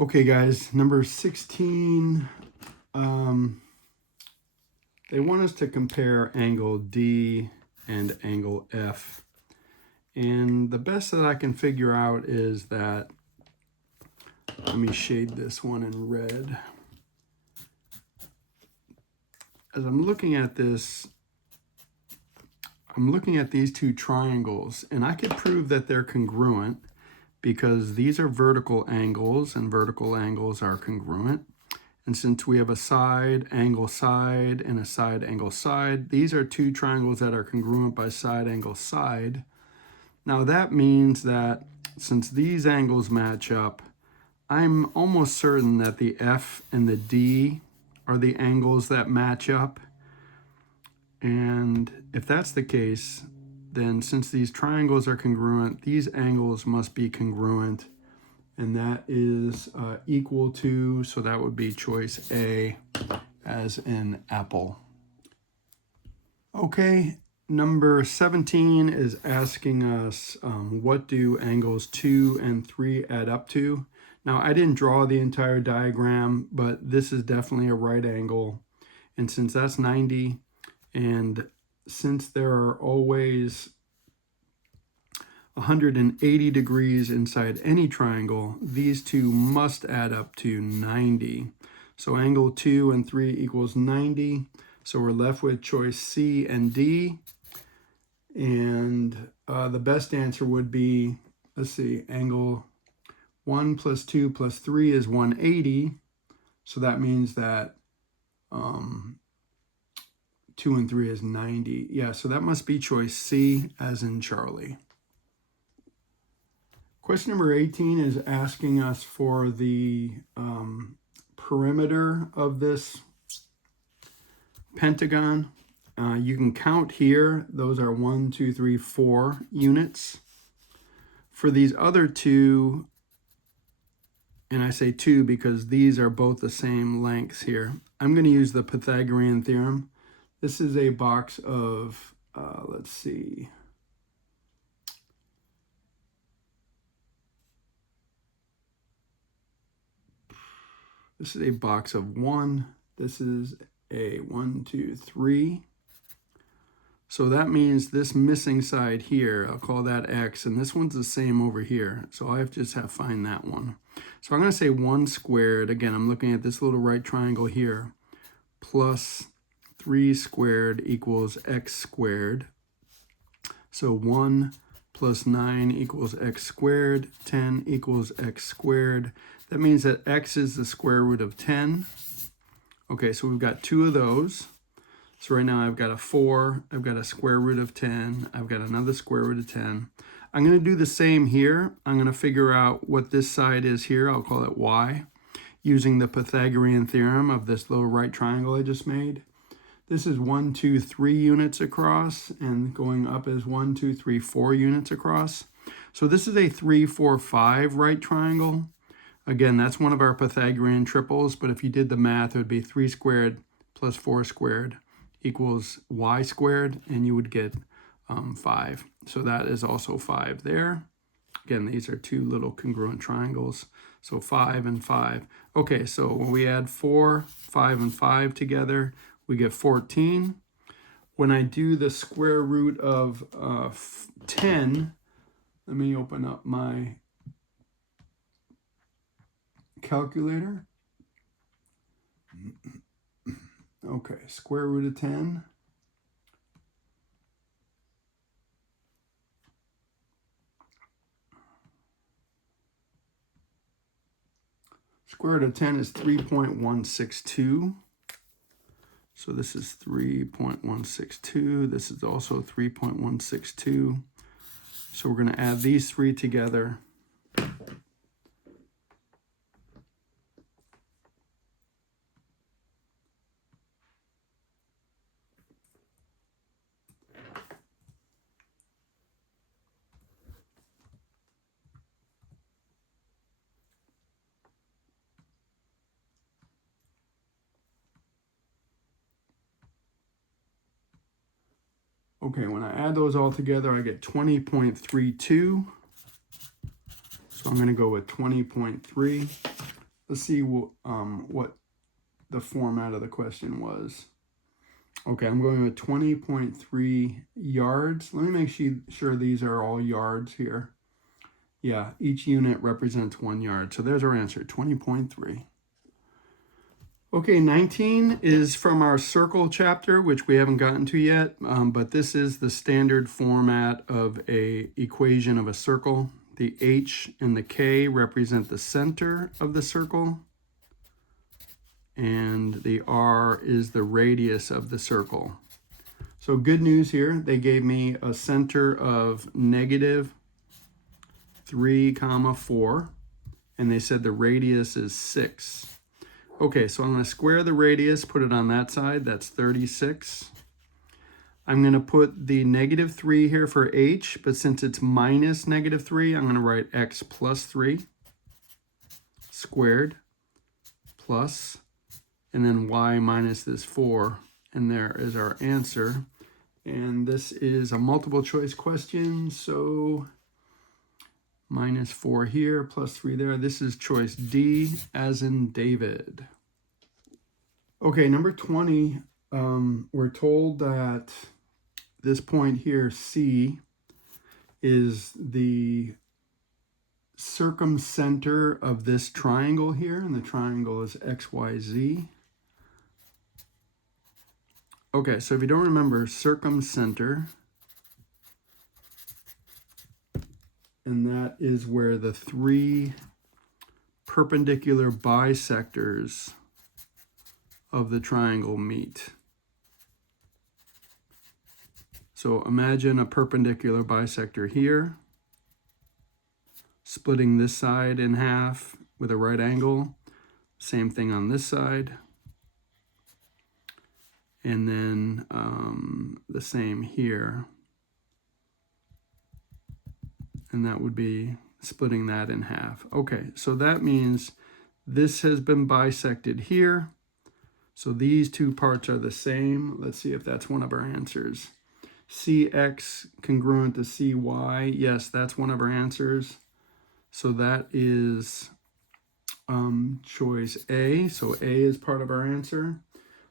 Okay, guys, number 16. They want us to compare angle D and angle F. And the best that I can figure out is that, let me shade this one in red. As I'm looking at this, I'm looking at these two triangles, and I could prove that they're congruent because these are vertical angles, and vertical angles are congruent. And since we have a side angle side and a side angle side, these are two triangles that are congruent by side angle side. Now that means that since these angles match up, I'm almost certain that the F and the D are the angles that match up. And if that's the case, then since these triangles are congruent, these angles must be congruent. And that is equal to, so that would be choice A, as in apple. Okay, number 17 is asking us what do angles 2 and 3 add up to? Now, I didn't draw the entire diagram, but this is definitely a right angle. And since that's 90, and since there are always 180 degrees inside any triangle, these two must add up to 90. So angle 2 and 3 equals 90. So we're left with choice C and D. And the best answer would be, let's see, angle 1 plus 2 plus 3 is 180. So that means that 2 and 3 is 90. Yeah, so that must be choice C, as in Charlie. Question number 18 is asking us for the perimeter of this pentagon. You can count here. Those are 1, 2, 3, 4 units. For these other two, and I say 2 because these are both the same lengths here, I'm going to use the Pythagorean theorem. This is a box of, let's see, this is a box of 1. This is a 1, 2, 3. So that means this missing side here, I'll call that X, and this one's the same over here. So I just have to find that one. So I'm going to say 1 squared. Again, I'm looking at this little right triangle here, plus 3 squared equals X squared. So 1 plus 9 equals X squared. 10 equals X squared. That means that X is the square root of 10. Okay, so we've got 2 of those. So right now I've got a 4, I've got a square root of 10, I've got another square root of 10. I'm going to do the same here. I'm going to figure out what this side is here. I'll call it Y, using the Pythagorean theorem of this little right triangle I just made. This is 1, 2, 3 units across, and going up is 1, 2, 3, 4 units across. So this is a 3, 4, 5 right triangle. Again, that's one of our Pythagorean triples, but if you did the math, it would be 3 squared plus 4 squared equals Y squared, and you would get 5. So that is also 5 there. Again, these are two little congruent triangles. So 5 and 5. Okay, so when we add 4, 5, and 5 together, we get 14. When I do the square root of 10, let me open up my calculator. Okay, square root of 10. Square root of 10 is 3.162. So this is 3.162. This is also 3.162. So we're going to add these three together. Okay, when I add those all together, I get 20.32. So I'm going to go with 20.3. let's see what the format of the question was. Okay, I'm going with 20.3 yards. Let me make sure these are all yards here. Yeah, each unit represents 1 yard. So there's our answer, 20.3. Okay, 19 is from our circle chapter, which we haven't gotten to yet, but this is the standard format of a equation of a circle. The H and the K represent the center of the circle, and the R is the radius of the circle. So good news here, they gave me a center of -3, 4, and they said the radius is 6. Okay, so I'm going to square the radius, put it on that side, that's 36. I'm going to put the -3 here for h, but since it's minus -3, I'm going to write x plus 3 squared plus, and then y minus this 4, and there is our answer. And this is a multiple choice question, so -4 here, plus 3 there. This is choice D, as in David. Okay, number 20, we're told that this point here, C, is the circumcenter of this triangle here, and the triangle is XYZ. Okay, so if you don't remember, circumcenter, and that is where the 3 perpendicular bisectors of the triangle meet. So imagine a perpendicular bisector here, splitting this side in half with a right angle. Same thing on this side. And then the same here. And that would be splitting that in half. Okay, so that means this has been bisected here. So these two parts are the same. Let's see if that's one of our answers. CX congruent to CY. Yes, that's one of our answers. So that is choice A. So A is part of our answer.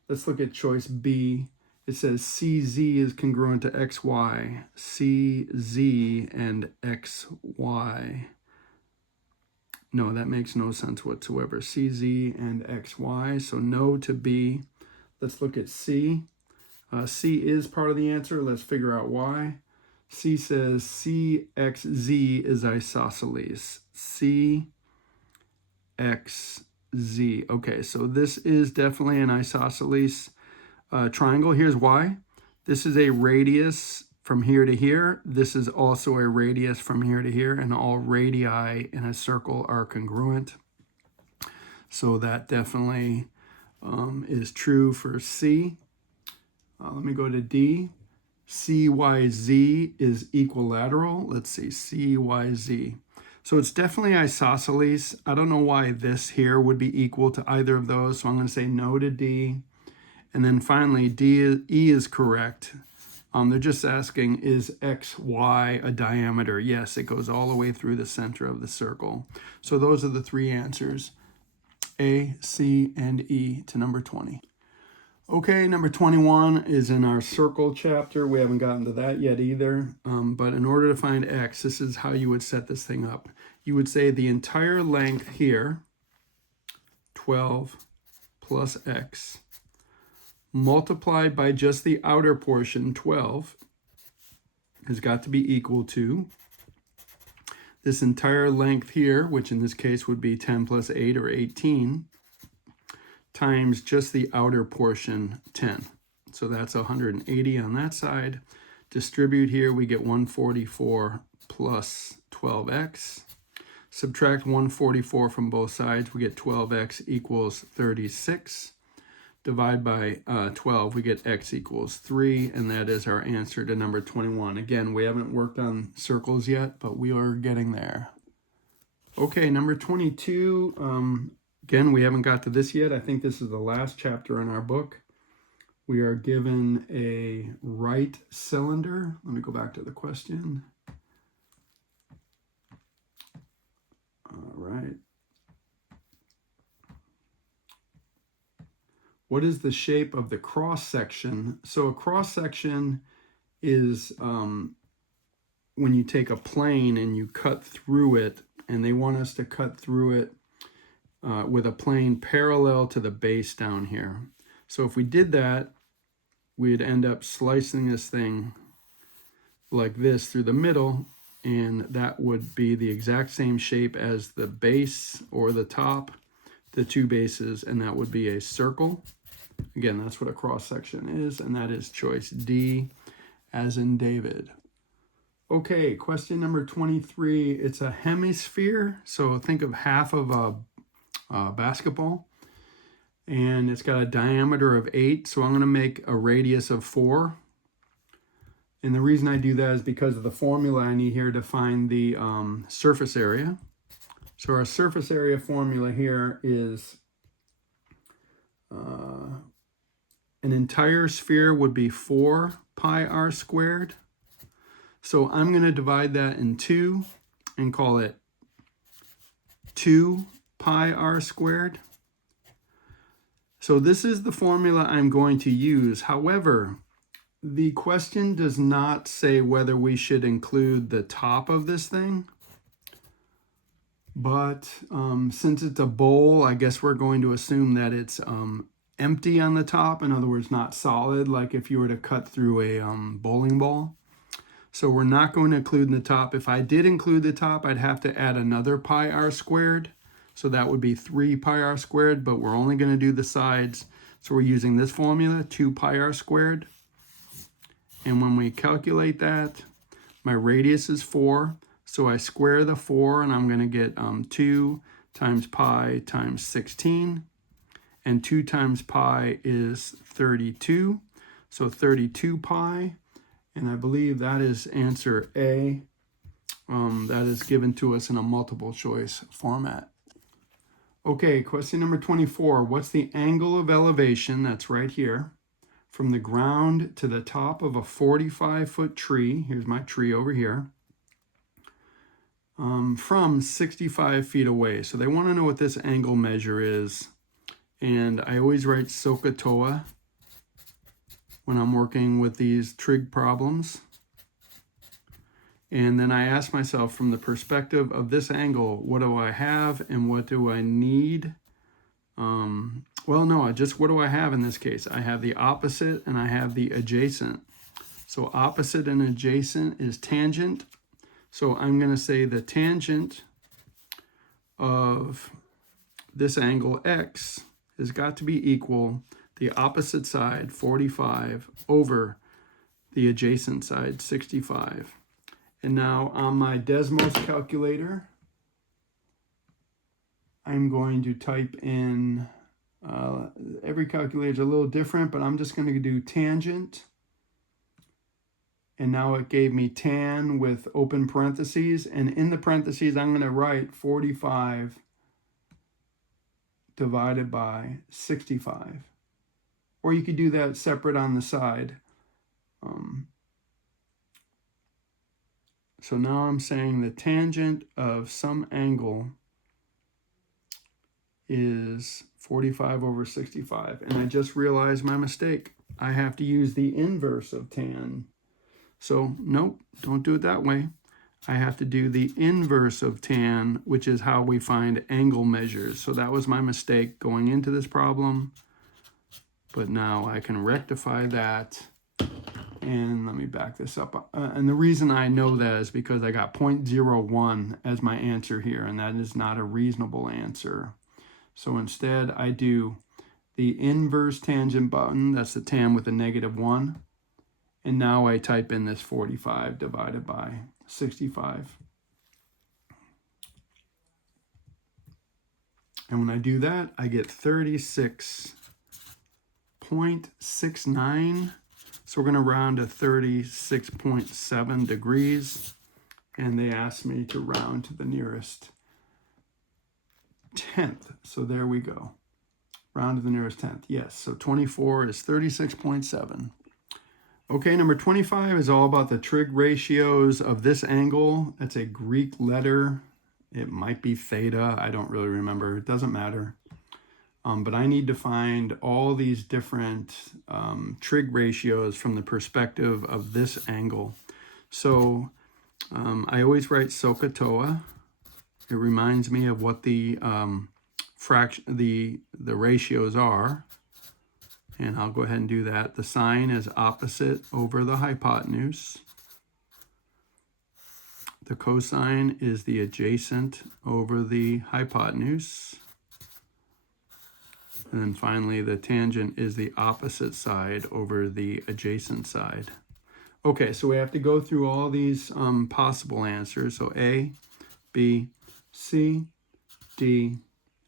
Let's look at choice B. It says CZ is congruent to XY. CZ and XY. No, that makes no sense whatsoever. CZ and XY, so no to B. Let's look at C. C is part of the answer. Let's figure out why. C says CXZ is isosceles. CXZ. Okay, so this is definitely an isosceles triangle. Here's why. This is a radius from here to here. This is also a radius from here to here, and all radii in a circle are congruent. So that definitely is true for C. Let me go to D. CYZ is equilateral. Let's see, CYZ. So it's definitely isosceles. I don't know why this here would be equal to either of those, so I'm going to say no to D. And then finally, E is correct. They're just asking, is XY a diameter? Yes, it goes all the way through the center of the circle. So those are the 3 answers, A, C, and E to number 20. Okay, number 21 is in our circle chapter. We haven't gotten to that yet either. But in order to find X, this is how you would set this thing up. You would say the entire length here, 12 plus X, multiplied by just the outer portion, 12, has got to be equal to this entire length here, which in this case would be 10 plus 8 or 18, times just the outer portion, 10. So that's 180 on that side. Distribute here, we get 144 plus 12x. Subtract 144 from both sides, we get 12x equals 36. Divide by 12, we get x equals 3, and that is our answer to number 21. Again, we haven't worked on circles yet, but we are getting there. Okay, number 22, again, we haven't got to this yet. I think this is the last chapter in our book. We are given a right cylinder. Let me go back to the question. All right. what is the shape of the cross section? So a cross section is when you take a plane and you cut through it, and they want us to cut through it with a plane parallel to the base down here. So if we did that, we'd end up slicing this thing like this through the middle, and that would be the exact same shape as the base or the top, the two bases, and that would be a circle. Again, that's what a cross section is, and that is choice D, as in David. Okay, question number 23. It's a hemisphere, so think of half of a basketball, and it's got a diameter of 8, so I'm going to make a radius of 4. And the reason I do that is because of the formula I need here to find the surface area. So our surface area formula here is an entire sphere would be 4 pi r squared. So I'm going to divide that in 2 and call it 2 pi r squared. So this is the formula I'm going to use. However, the question does not say whether we should include the top of this thing. But since it's a bowl, I guess we're going to assume that it's empty on the top. In other words, not solid, like if you were to cut through a bowling ball. So we're not going to include in the top. If I did include the top, I'd have to add another pi r squared. So that would be 3 pi r squared, but we're only going to do the sides. So we're using this formula, 2 pi r squared. And when we calculate that, my radius is 4. So I square the 4, and I'm going to get 2 times pi times 16. And 2 times pi is 32. So 32 pi. And I believe that is answer A. That is given to us in a multiple choice format. Okay, question number 24. What's the angle of elevation, that's right here, from the ground to the top of a 45-foot tree? Here's my tree over here. From 65 feet away. So they want to know what this angle measure is. And I always write SOHCAHTOA when I'm working with these trig problems. And then I ask myself, from the perspective of this angle, what do I have and what do I need? Well, no, just what do I have in this case? I have the opposite and I have the adjacent. So opposite and adjacent is tangent. So I'm going to say the tangent of this angle x has got to be equal the opposite side, 45, over the adjacent side, 65. And now on my Desmos calculator, I'm going to type in, every calculator is a little different, but I'm just going to do tangent. And now it gave me tan with open parentheses. And in the parentheses, I'm going to write 45 divided by 65. Or you could do that separate on the side. So now I'm saying the tangent of some angle is 45 over 65. And I just realized my mistake. I have to use the inverse of tan. So nope, don't do it that way. I have to do the inverse of tan, which is how we find angle measures. So that was my mistake going into this problem. But now I can rectify that. And let me back this up. And the reason I know that is because I got 0.01 as my answer here, and that is not a reasonable answer. So instead, I do the inverse tangent button. That's the tan with a -1. And now I type in this 45 divided by 65. And when I do that, I get 36.69. So we're going to round to 36.7 degrees. And they asked me to round to the nearest 10th. So there we go. Round to the nearest 10th. Yes, so 24 is 36.7. Okay, number 25 is all about the trig ratios of this angle. That's a Greek letter. It might be theta. I don't really remember. It doesn't matter. but I need to find all these different trig ratios from the perspective of this angle. So I always write SOHCAHTOA. It reminds me of what the ratios are. And I'll go ahead and do that. The sine is opposite over the hypotenuse. The cosine is the adjacent over the hypotenuse. And then finally, the tangent is the opposite side over the adjacent side. Okay, so we have to go through all these possible answers. So A, B, C, D,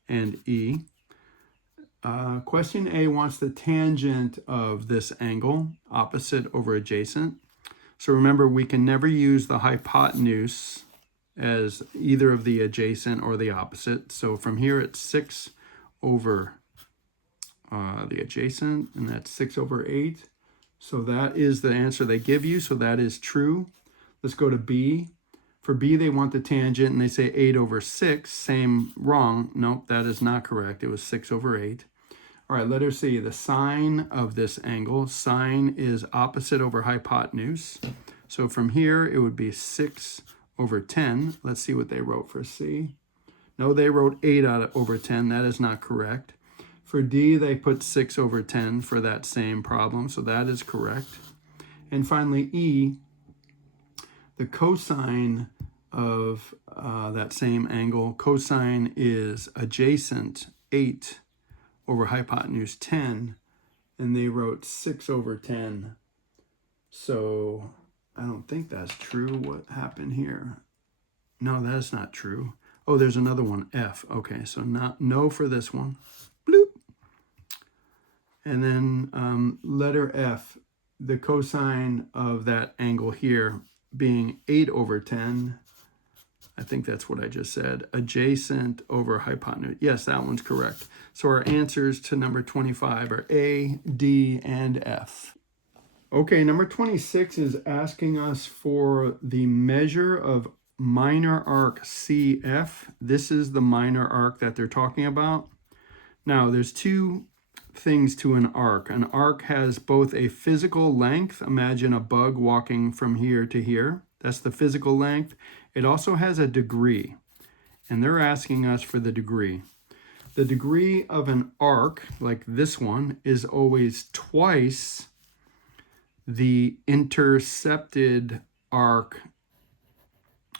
and E. Question A wants the tangent of this angle, opposite over adjacent. So remember, we can never use the hypotenuse as either of the adjacent or the opposite. So from here, it's 6 over the adjacent, and that's 6 over 8. So that is the answer they give you, so that is true. Let's go to B. For B, they want the tangent, and they say 8 over 6. Same, wrong. Nope, that is not correct. It was 6 over 8. All right, letter C, the sine of this angle. Sine is opposite over hypotenuse. So from here, it would be 6 over 10. Let's see what they wrote for C. No, they wrote 8 over 10. That is not correct. For D, they put 6 over 10 for that same problem, so that is correct. And finally, E, the cosine of that same angle, cosine is adjacent 8 over hypotenuse 10, and they wrote 6 over 10. So I don't think that's true. What happened here? No, that's not true. Oh, there's another one, F. Okay, so no for this one. Bloop. And then letter F, the cosine of that angle here being 8 over 10. I think that's what I just said. Adjacent over hypotenuse. Yes, that one's correct. So our answers to number 25 are A, D, and F. Okay, number 26 is asking us for the measure of minor arc CF. This is the minor arc that they're talking about. Now, there's two things to an arc. An arc has both a physical length. Imagine a bug walking from here to here. That's the physical length. It also has a degree, and they're asking us for the degree. The degree of an arc, like this one, is always twice the intercepted arc,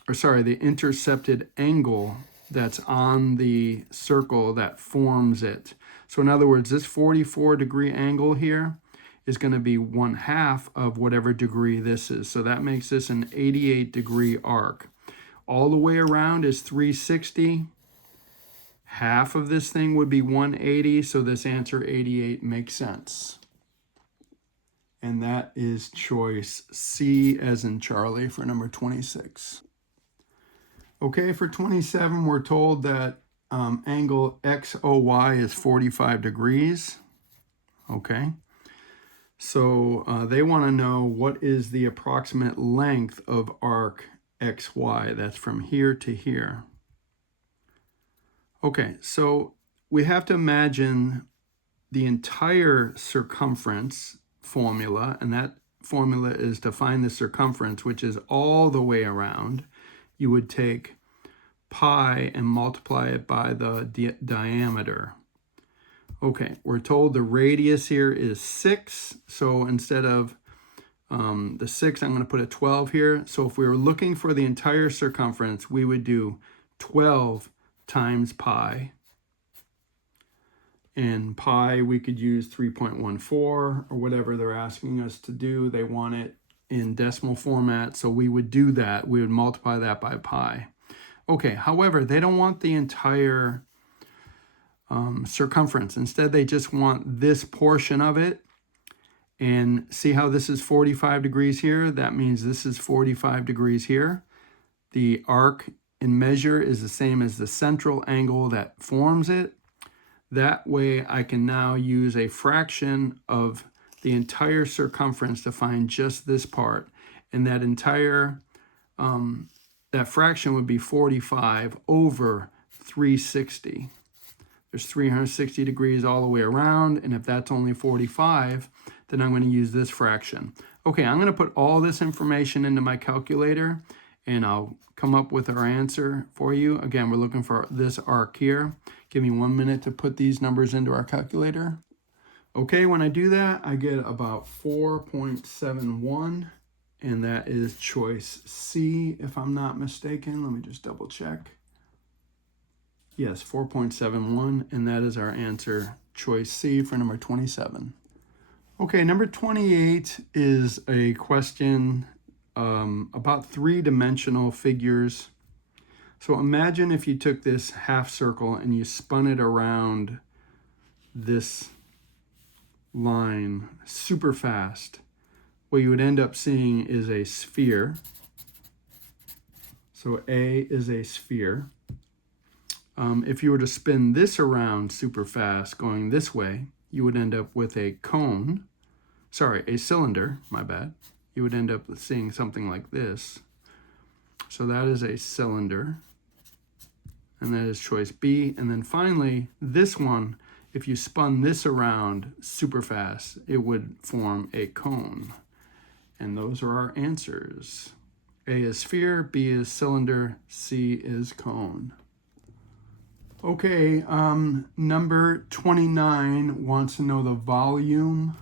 the intercepted angle that's on the circle that forms it. So in other words, this 44-degree angle here is going to be 1/2 of whatever degree this is. So that makes this an 88-degree arc. All the way around is 360. Half of this thing would be 180, so this answer 88 makes sense. And that is choice C as in Charlie for number 26. Okay, for 27, we're told that angle XOY is 45 degrees. Okay, so they want to know what is the approximate length of arc XY. That's from here to here. Okay, so we have to imagine the entire circumference formula, and that formula is to find the circumference, which is all the way around. You would take pi and multiply it by the diameter. Okay, we're told the radius here is 6, so instead of the 6, I'm going to put a 12 here. So if we were looking for the entire circumference, we would do 12 times pi. And pi, we could use 3.14 or whatever they're asking us to do. They want it in decimal format, so we would do that. We would multiply that by pi. Okay, however, they don't want the entire circumference. Instead, they just want this portion of it. And see how this is 45 degrees here? That means this is 45 degrees here. The arc in measure is the same as the central angle that forms it. That way I can now use a fraction of the entire circumference to find just this part. And that entire, that fraction would be 45 over 360. There's 360 degrees all the way around, and if that's only 45, then I'm going to use this fraction. Okay, I'm going to put all this information into my calculator, and I'll come up with our answer for you. Again, we're looking for this arc here. Give me 1 minute to put these numbers into our calculator. Okay, when I do that, I get about 4.71, and that is choice C, if I'm not mistaken. Let me just double check. Yes, 4.71, and that is our answer, choice C for number 27. Okay, number 28 is a question about three-dimensional figures. So imagine if you took this half circle and you spun it around this line super fast. What you would end up seeing is a sphere. So A is a sphere. If you were to spin this around super fast going this way, you would end up with a cone. Sorry, a cylinder, my bad. You would end up seeing something like this. So that is a cylinder. And that is choice B. And then finally, this one, if you spun this around super fast, it would form a cone. And those are our answers. A is sphere, B is cylinder, C is cone. Okay, number 29 wants to know the volume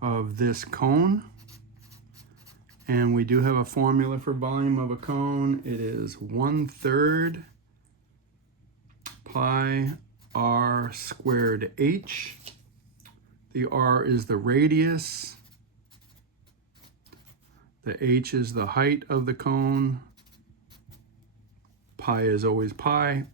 of this cone. And we do have a formula for volume of a cone. It is 1/3 pi r squared h. The r is the radius. The h is the height of the cone. Pi is always pi.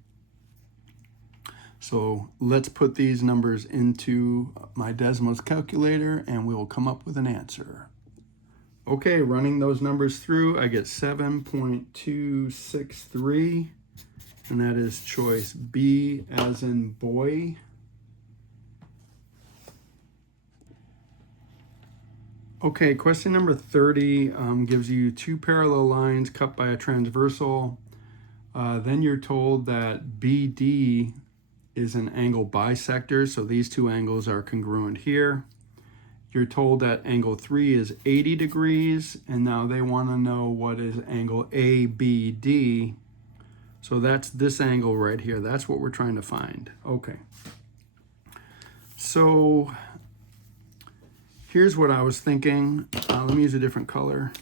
So let's put these numbers into my Desmos calculator and we will come up with an answer. Okay, running those numbers through, I get 7.263, and that is choice B as in boy. Okay, question number 30 gives you two parallel lines cut by a transversal. Then you're told that BD is an angle bisector, so these two angles are congruent here. You're told that angle 3 is 80 degrees, and now they want to know what is angle ABD. So that's this angle right here. That's what we're trying to find. Okay. So here's what I was thinking. Let me use a different color.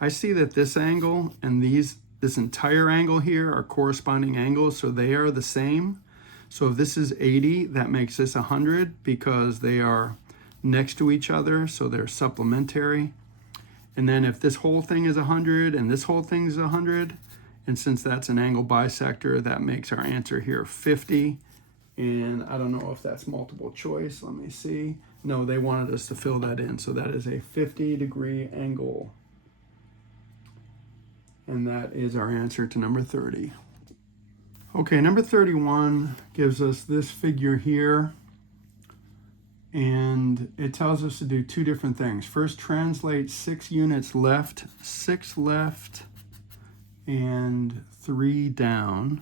I see that this angle and this entire angle here are corresponding angles, so they are the same. So if this is 80, that makes this 100 because they are next to each other, so they're supplementary. And then if this whole thing is 100 and this whole thing is 100, and since that's an angle bisector, that makes our answer here 50. And I don't know if that's multiple choice. Let me see. No, they wanted us to fill that in. So that is a 50-degree angle. And that is our answer to number 30. Okay, number 31 gives us this figure here. And it tells us to do two different things. First, translate 6 units left, 6 left, and 3 down.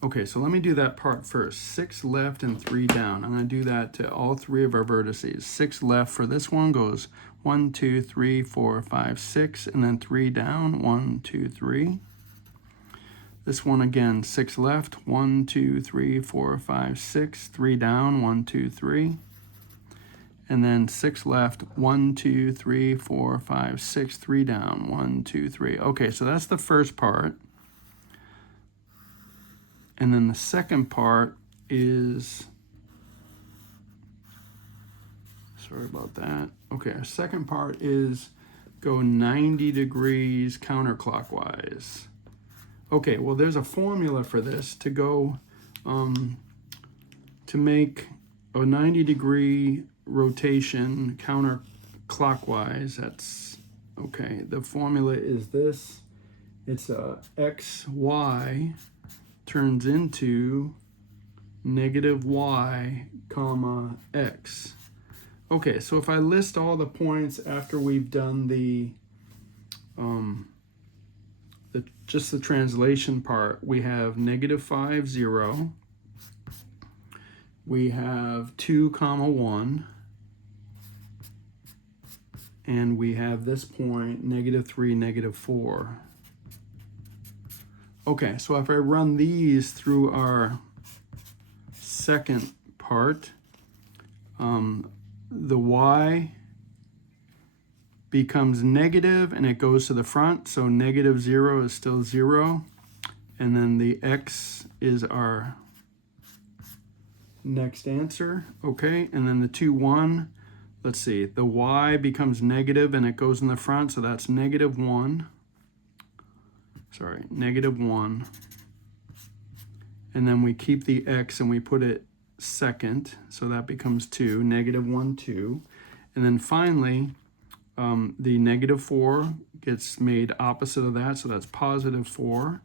Okay, so let me do that part first. 6 left and 3 down. I'm going to do that to all 3 of our vertices. 6 left for this one goes 1, 2, 3, 4, 5, 6, and then 3 down, 1, 2, 3. This one again, 6 left, 1, 2, 3, 4, 5, 6, 3 down, 1, 2, 3. And then 6 left, 1, 2, 3, 4, 5, 6, 3 down, 1, 2, 3. Okay, so that's the first part. And then the second part is, sorry about that. Okay, our second part is go 90 degrees counterclockwise. Okay, well, there's a formula for this to go, to make a 90-degree rotation counterclockwise. That's, okay, the formula is this. It's a XY turns into negative Y, comma, X. Okay, so if I list all the points after we've done the just the translation part, we have negative 5, 0. We have 2, 1. And we have this point, negative 3, negative 4. Okay, so if I run these through our second part, the y becomes negative and it goes to the front, so negative 0 is still 0. And then the x is our next answer, okay? And then the 2, 1, let's see, the y becomes negative and it goes in the front, so that's negative 1. Sorry, negative 1. And then we keep the x and we put it second, so that becomes 2, negative 1, 2. And then finally, the negative 4 gets made opposite of that, so that's positive 4.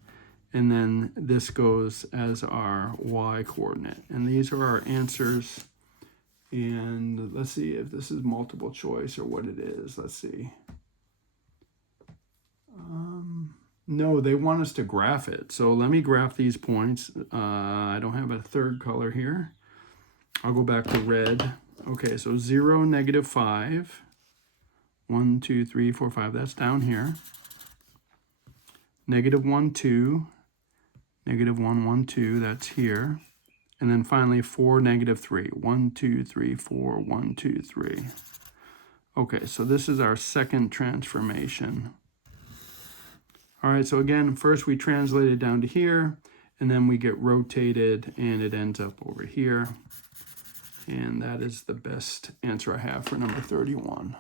And then this goes as our y coordinate. And these are our answers. And let's see if this is multiple choice or what it is. Let's see. No, they want us to graph it. So let me graph these points. I don't have a third color here. I'll go back to red. Okay, so 0, negative 5. 1, 2, 3, 4, 5. That's down here. Negative 1, 2. Negative 1, 1, 2. That's here. And then finally 4, negative 3. 1, 2, 3, 4, 1, 2, 3. Okay, so this is our second transformation. All right, so again, first we translate it down to here, and then we get rotated, and it ends up over here. And that is the best answer I have for number 31.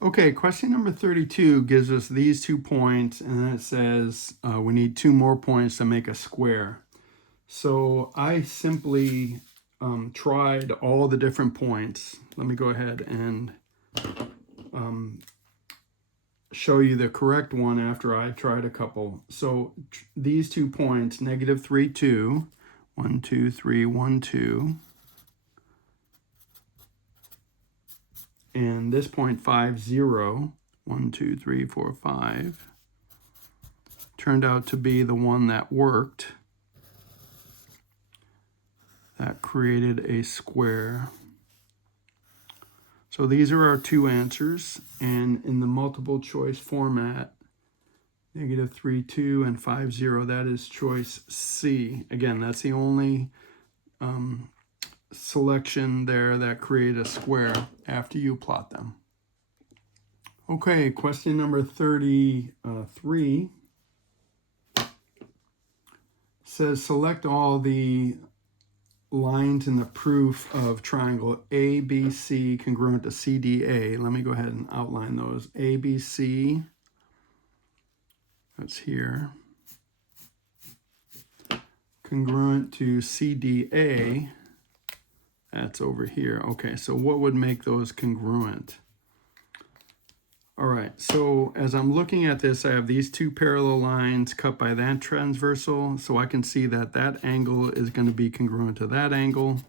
Okay, question number 32 gives us these 2 points, and then it says we need 2 more points to make a square. So I simply tried all the different points. Let me go ahead and show you the correct one after I tried a couple. So these 2 points, negative 3, 2, 1, 2, 3, 1, 2. And this point 5, 0, 1, 2, 3, 4, 5, turned out to be the one that worked. That created a square. So these are our 2 answers, and in the multiple choice format, negative 3, 2, and 5, 0, that is choice C. Again, that's the only selection there that create a square after you plot them. Okay, question number 33 says select all the lines in the proof of triangle ABC congruent to CDA. Let me go ahead and outline those. ABC, that's here, congruent to CDA, that's over here. Okay, so what would make those congruent? All right, so as I'm looking at this, I have these 2 parallel lines cut by that transversal, so I can see that that angle is going to be congruent to that angle.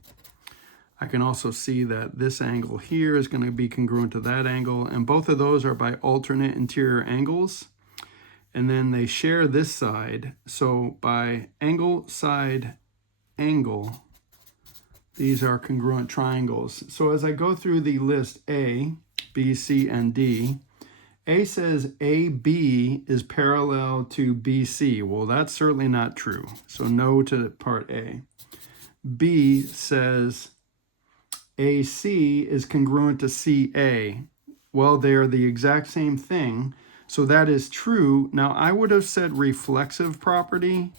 I can also see that this angle here is going to be congruent to that angle, and both of those are by alternate interior angles. And then they share this side, so by angle, side, angle, these are congruent triangles. So as I go through the list A, B, C, and D, A says AB is parallel to BC. Well, that's certainly not true. So no to part A. B says AC is congruent to CA. Well, they are the exact same thing. So that is true. Now, I would have said reflexive property,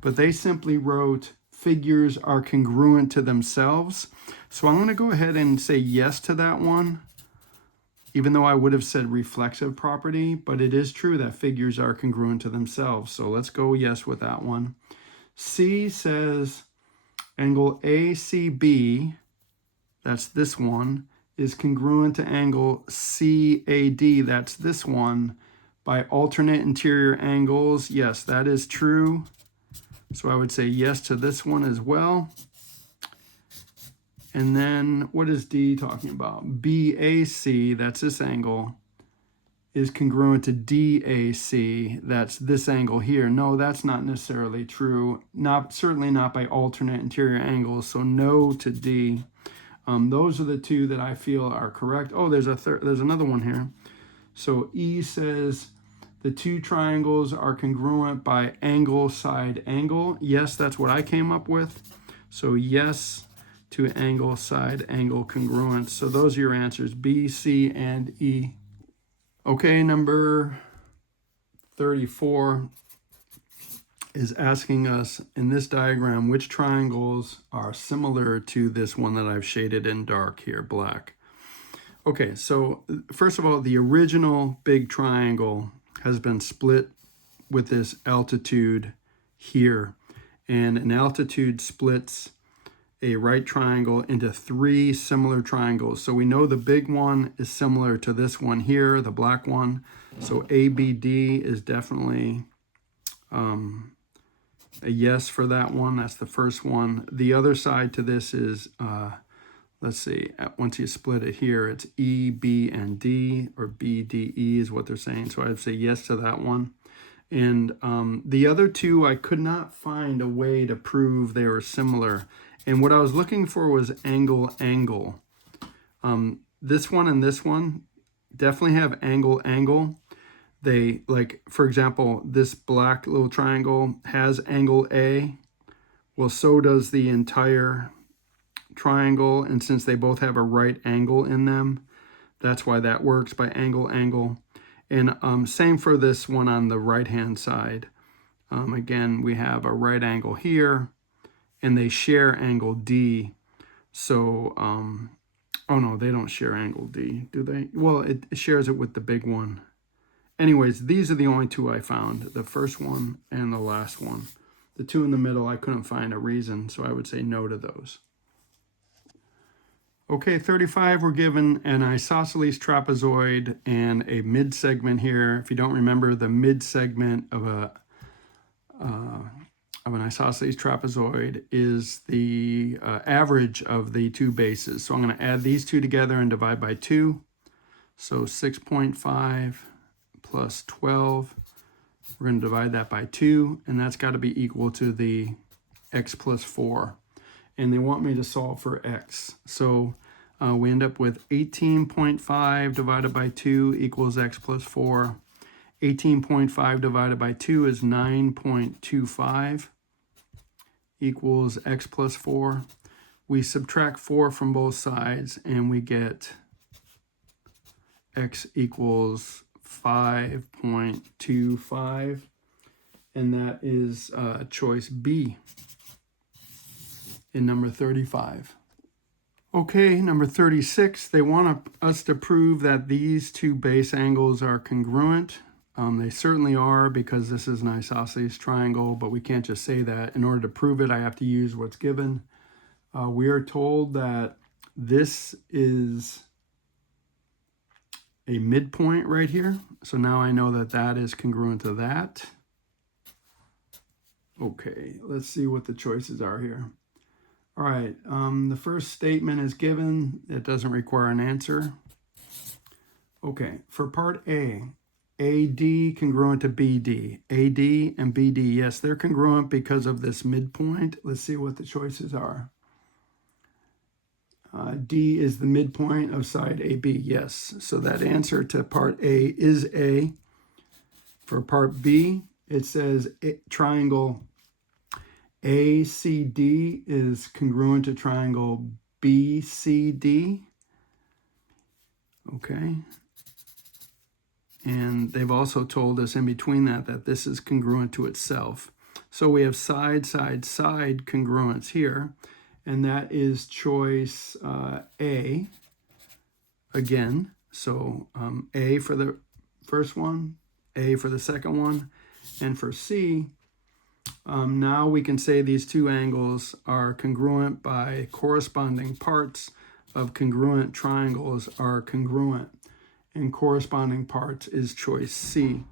but they simply wrote figures are congruent to themselves. So I'm going to go ahead and say yes to that one, even though I would have said reflexive property, but it is true that figures are congruent to themselves. So let's go yes with that one. C says angle ACB, that's this one, is congruent to angle CAD, that's this one, by alternate interior angles. Yes, that is true. So I would say yes to this one as well. And then what is D talking about? BAC, that's this angle, is congruent to DAC, that's this angle here. No, that's not necessarily true. Certainly not by alternate interior angles, so no to D. Those are the two that I feel are correct. Oh, there's another one here. So E says the two triangles are congruent by angle, side, angle. Yes, that's what I came up with. So yes to angle, side, angle congruence. So those are your answers, B, C, and E. Okay, number 34 is asking us in this diagram which triangles are similar to this one that I've shaded in dark here, black. Okay, so first of all, the original big triangle has been split with this altitude here, and an altitude splits a right triangle into three similar triangles. So we know the big one is similar to this one here, the black one. So ABD is definitely a yes for that one. That's the first one. The other side to this is, let's see, once you split it here, it's E, B, and D, or B, D, E is what they're saying. So I'd say yes to that one. And the other two, I could not find a way to prove they were similar. And what I was looking for was angle, angle. This one and this one definitely have angle, angle. They, like, for example, this black little triangle has angle A. Well, so does the entire triangle. And since they both have a right angle in them, that's why that works by angle, angle. And same for this one on the right-hand side. Again, we have a right angle here, and they share angle D. So, oh no, they don't share angle D, do they? Well, it shares it with the big one. Anyways, these are the only two I found, the first one and the last one. The two in the middle, I couldn't find a reason, so I would say no to those. Okay, 35, we're given an isosceles trapezoid and a mid-segment here. If you don't remember, the mid-segment of an isosceles trapezoid is the average of the two bases. So I'm going to add these two together and divide by 2. So 6.5 plus 12. We're going to divide that by 2, and that's got to be equal to the x plus 4. And they want me to solve for x. So we end up with 18.5 divided by 2 equals x plus 4. 18.5 divided by 2 is 9.25 equals x plus 4. We subtract 4 from both sides, and we get x equals 5.25, and that is choice B in number 35. Okay, number 36, they want us to prove that these two base angles are congruent. They certainly are, because this is an isosceles triangle, but we can't just say that. In order to prove it, I have to use what's given. We are told that this is a midpoint right here. So now I know that that is congruent to that. Okay, let's see what the choices are here. All right, the first statement is given. It doesn't require an answer. Okay, for part A, AD congruent to BD. AD and BD, yes, they're congruent because of this midpoint. Let's see what the choices are. D is the midpoint of side AB, yes. So that answer to part A is A. For part B, it says triangle ACD is congruent to triangle BCD. Okay. And they've also told us in between that this is congruent to itself. So we have side, side, side congruence here. And that is choice A again. So A for the first one, A for the second one. And for C, now we can say these two angles are congruent by corresponding parts of congruent triangles are congruent. And corresponding parts is choice C.